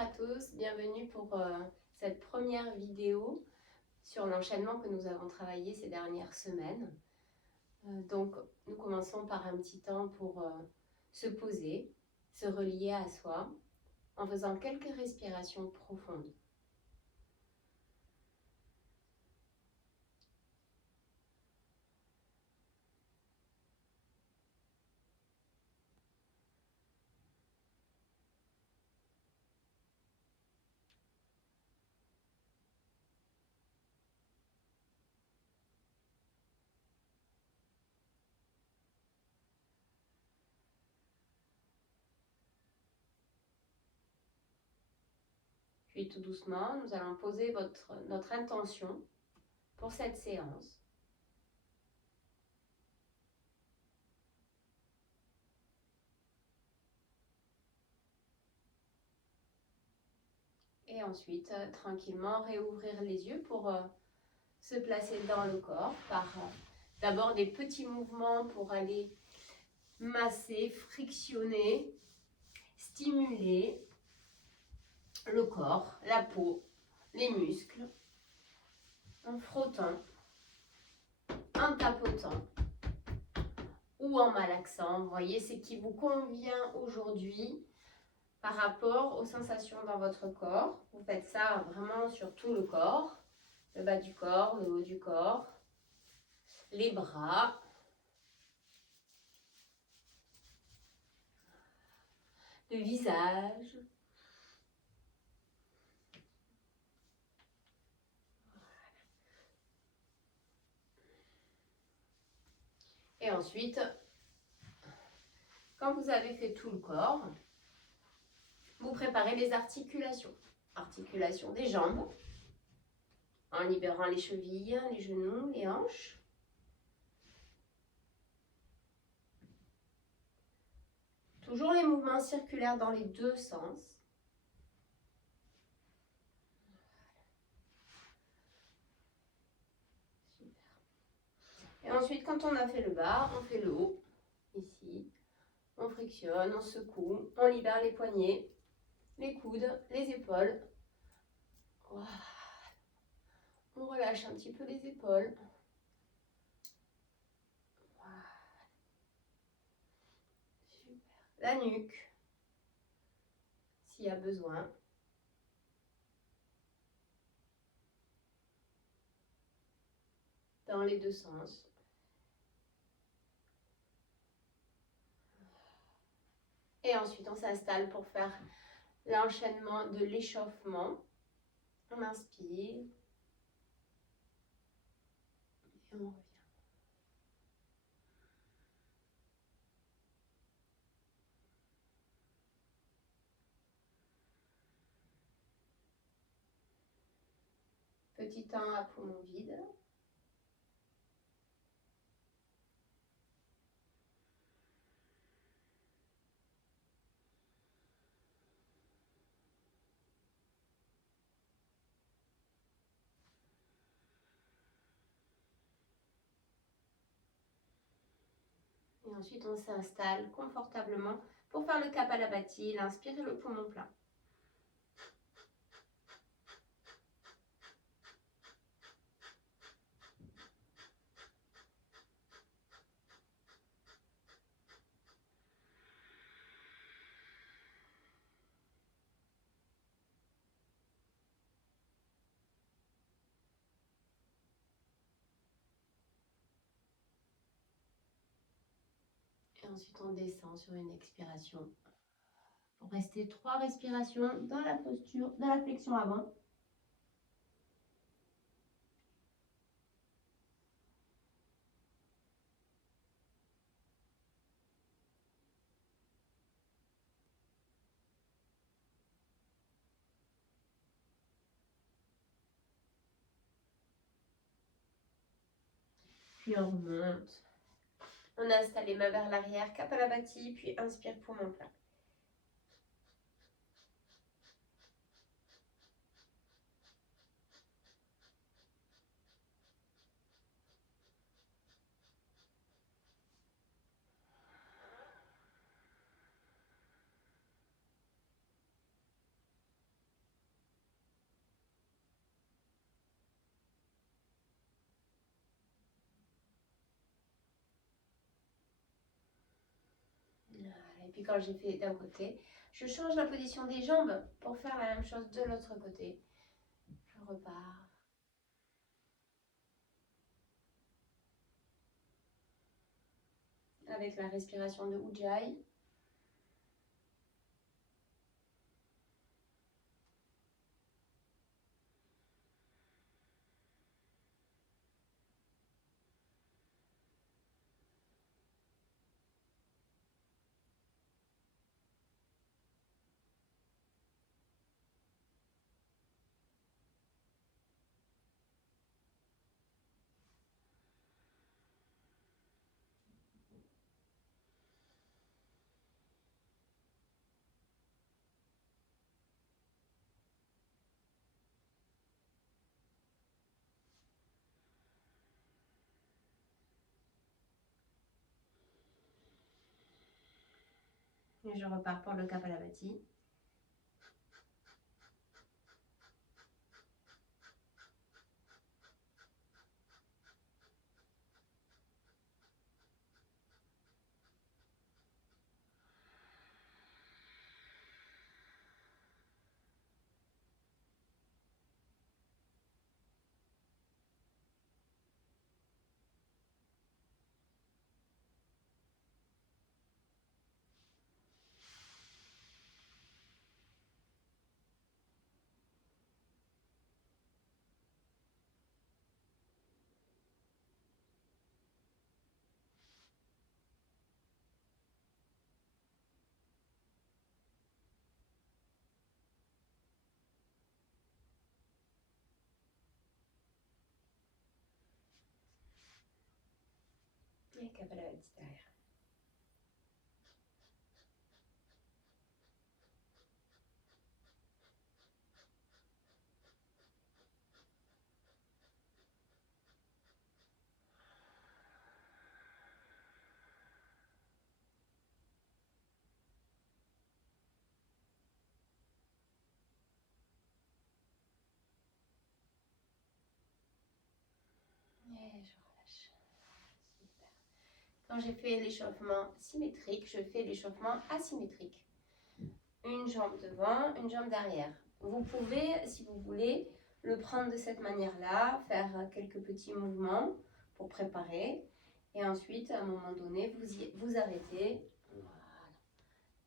à tous, bienvenue pour cette première vidéo sur l'enchaînement que nous avons travaillé ces dernières semaines. Donc nous commençons par un petit temps pour se poser, se relier à soi en faisant quelques respirations profondes. Puis tout doucement, nous allons poser notre intention pour cette séance. Et ensuite, tranquillement, réouvrir les yeux pour se placer dans le corps par d'abord des petits mouvements pour aller masser, frictionner, stimuler le corps, la peau, les muscles, en frottant, en tapotant ou en malaxant. Vous voyez ce qui vous convient aujourd'hui par rapport aux sensations dans votre corps. Vous faites ça vraiment sur tout le corps, le bas du corps, le haut du corps, les bras, le visage. Et ensuite, quand vous avez fait tout le corps, vous préparez les articulations. Articulation des jambes, en libérant les chevilles, les genoux, les hanches. Toujours les mouvements circulaires dans les deux sens. Super. Et ensuite, quand on a fait le bas, on fait le haut. Ici, on frictionne, on secoue, on libère les poignets, les coudes, les épaules. Voilà. On relâche un petit peu les épaules. Voilà. Super. La nuque, s'il y a besoin. Dans les deux sens. Et ensuite, on s'installe pour faire l'enchaînement de l'échauffement. On inspire. Et on revient. Petit temps à poumon vide. Et ensuite, on s'installe confortablement pour faire le Kapalabhati, l'inspire et le poumon plein. Et ensuite, on descend sur une expiration. Pour rester 3 respirations dans la posture de la flexion avant. Puis on remonte. On installe les mains vers l'arrière, Kapalabhati, puis inspire poumon plein. Et puis quand j'ai fait d'un côté, je change la position des jambes pour faire la même chose de l'autre côté. Je repars. Avec la respiration de Ujjayi. Et je repars pour le Kapalabhati. Et Kapalabhati derrière. Et je relâche. Super. Quand j'ai fait l'échauffement symétrique, je fais l'échauffement asymétrique. Une jambe devant, une jambe derrière. Vous pouvez, si vous voulez, le prendre de cette manière-là, faire quelques petits mouvements pour préparer. Et ensuite, à un moment donné, vous arrêtez. Voilà.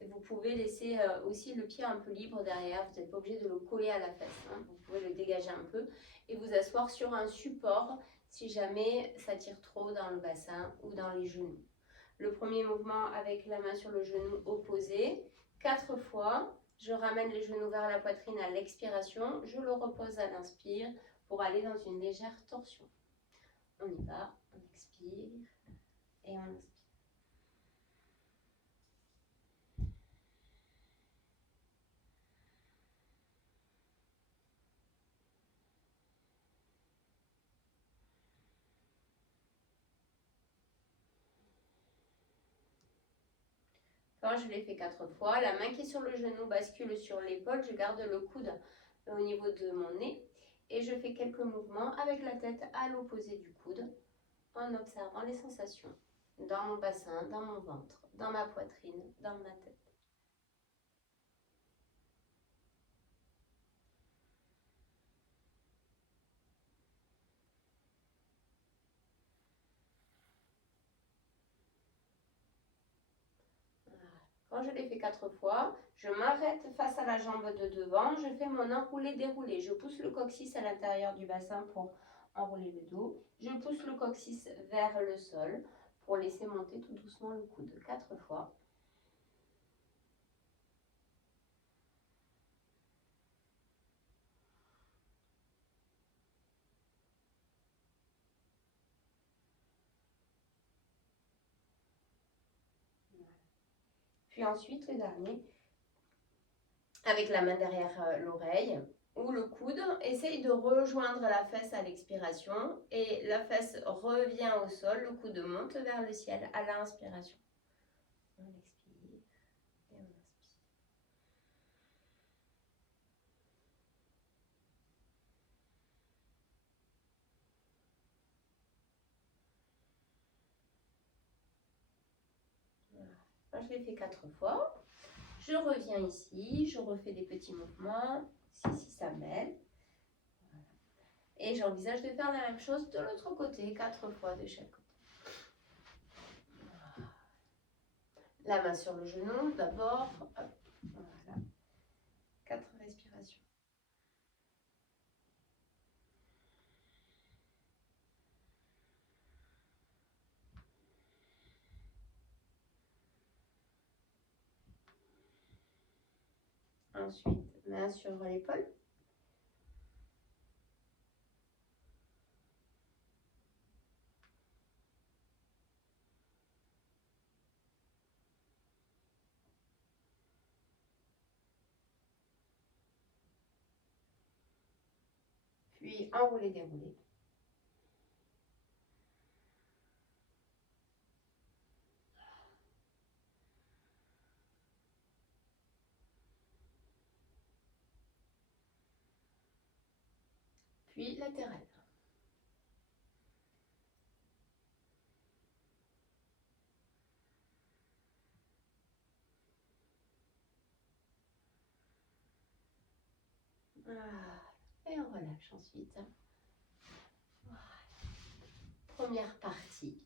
Et vous pouvez laisser aussi le pied un peu libre derrière. Vous n'êtes pas obligé de le coller à la fesse. Hein. Vous pouvez le dégager un peu et vous asseoir sur un support si jamais ça tire trop dans le bassin ou dans les genoux. Le premier mouvement avec la main sur le genou opposé. 4 fois. Je ramène les genoux vers la poitrine à l'expiration. Je le repose à l'inspire pour aller dans une légère torsion. On y va. On expire et on inspire. Quand je l'ai fait 4 fois, la main qui est sur le genou bascule sur l'épaule. Je garde le coude au niveau de mon nez. Et je fais quelques mouvements avec la tête à l'opposé du coude en observant les sensations dans mon bassin, dans mon ventre, dans ma poitrine, dans ma tête. Quand je l'ai fait 4 fois, je m'arrête face à la jambe de devant, je fais mon enroulé-déroulé. Je pousse le coccyx à l'intérieur du bassin pour enrouler le dos. Je pousse le coccyx vers le sol pour laisser monter tout doucement le coude. 4 fois. Puis ensuite, le dernier, avec la main derrière l'oreille ou le coude, essaye de rejoindre la fesse à l'expiration et la fesse revient au sol, le coude monte vers le ciel à l'inspiration. On expire et on inspire. Voilà. Quand je l'ai fait 4 fois. Je reviens ici, je refais des petits mouvements. Si ça mêle. Voilà. Et j'envisage de faire la même chose de l'autre côté, 4 fois de chaque côté. La main sur le genou d'abord. Voilà. 4 respirations. Ensuite, main sur l'épaule. Puis enrouler, dérouler. Puis latéral. Et on relâche ensuite. Voilà. Première partie